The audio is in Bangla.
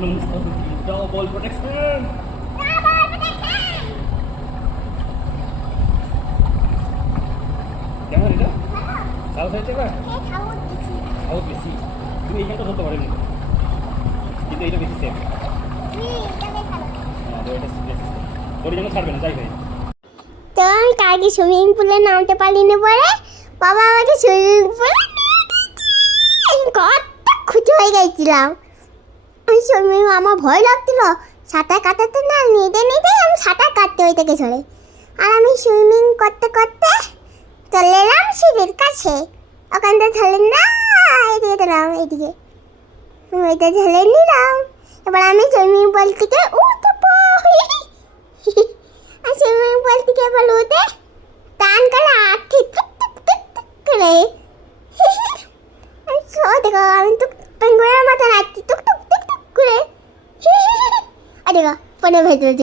Nose positive. Double protection. কেমন এটা সাউথ হয়েছে এবার সাউথ বেশি তুমি এইখানটা ধরতে পারেনি কিন্তু এইটা বেশি সেফ হ্যাঁ তো এটা বেশি safe। তোর জন্য ছাড়বে না যাই ভাই তো কালকে সুইমিং পুলে নামতে পারিনি বলে বাবা আমাকে সুইমিং পুলে কত খুশি হয়ে গেছিলাম আমি সুইমিং আমার ভয় লাগছিল। সাঁতার কাটাতে না নিতে নিতে আমি সাঁতার কাটতে ওই থেকে চলে আর আমি সুইমিং করতে করতে চলে এলাম সিঁড়ির কাছে। ওখান থেকে চলে না এদিকে দিলাম এদিকে। ওইটা ঝেলে নিলাম। এবার আমি সুইমিং পুল থেকে উঠবো। আর সুইমিং পুল থেকে এবার উঠে টান করে আটকে টুক টুক টুক টুক করে। আমি টুক পেঙ্গুয়ের মতো নাচছি টুক টুক টুক টুক